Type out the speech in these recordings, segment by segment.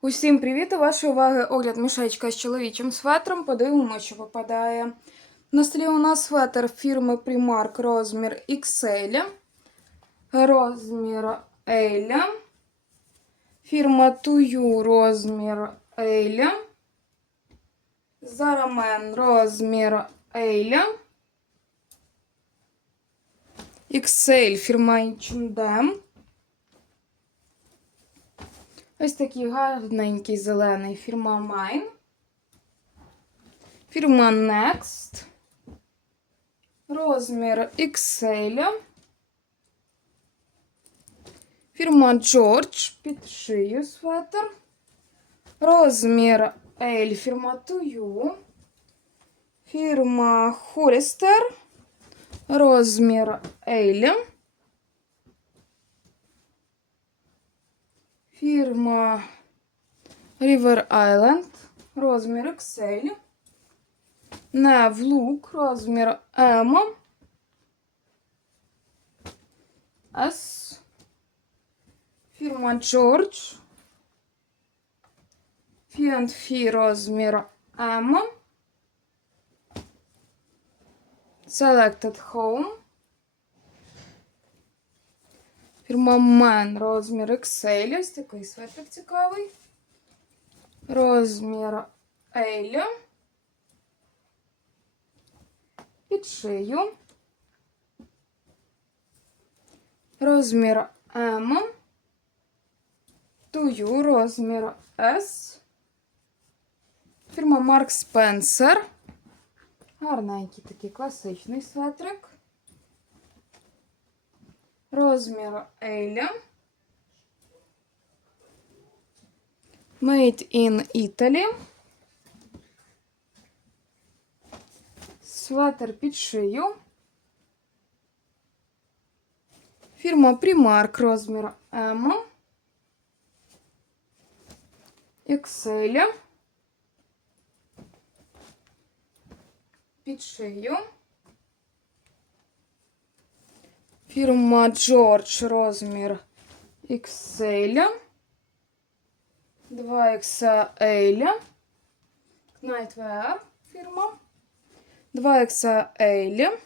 Усім привіт! До вашої уваги огляд мішечка з чоловічим светром. Подивимося, що попадає. На столі у нас светр фірми Primark розмір XL, розмір L, фірма Tuyu розмір L, Zaraman розмір L, XL фірма H&M. Ось такий гарненький зелений фірма Mine. Фірма Next. Розмір XL. Фірма George під шию светр. Розмір L фірма Tuyu. Фірма Hollister. Розмір L. Фірма River Island, розмір XL. Nev Look, розмір M. S. Фірма George. Фі розмір M. Selected Home. Фірма Мен розмір XL. Ось такий светик цікавий. Розмір L. Під шию. Розмір М. Тую розмір S. Фірма Марк Спенсер. Гарненький такий класичний светрик. Розмір L. Made in Italy. Сватер під шию. Фірма Primark розмір M. XL. Під шию. Фірма George розмір XL. 2XL. Nightwear фірма. 2XL.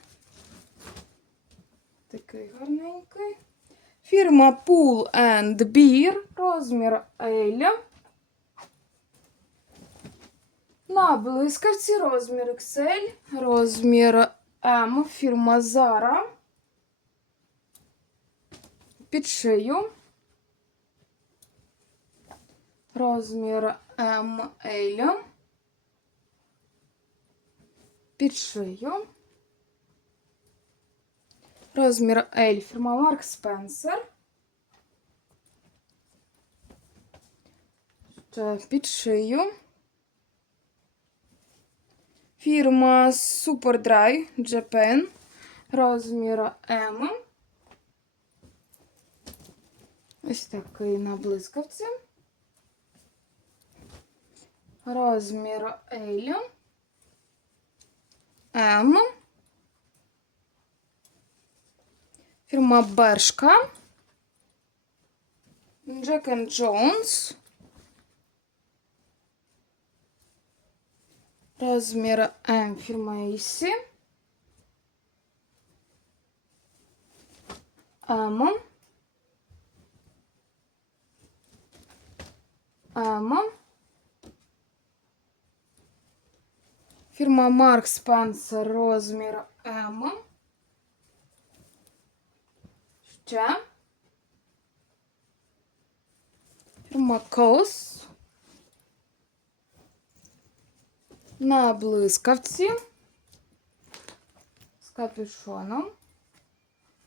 Такий гарненький. Фірма Pool and Beer. Розмір L. На блискавці розмір XL. Розмір M. Фірма Zara під шию. Розмір ML. Під шию. Розмір L фірма Марк Спенсер. Під шию. Фірма Superdry Japan. Розмір M. Ось такий на блискавці. Розмір L. М. Фірма Бершка. Jack and Jones. Розмір М фірма Ісі. М. М. Фірма Марк Спенсер розмір М. Ще. Фірма Кос. На блискавці. З капюшоном.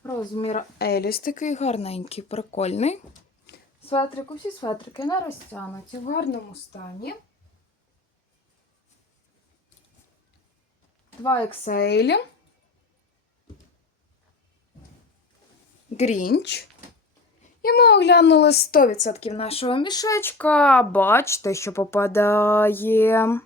Розмір Еліс такий гарненький, прикольний. Светрик, усі светрики на розтягнуті в гарному стані. 2 XL. Грінч. І ми оглянули 100% нашого мішечка. Бачите, що попадає.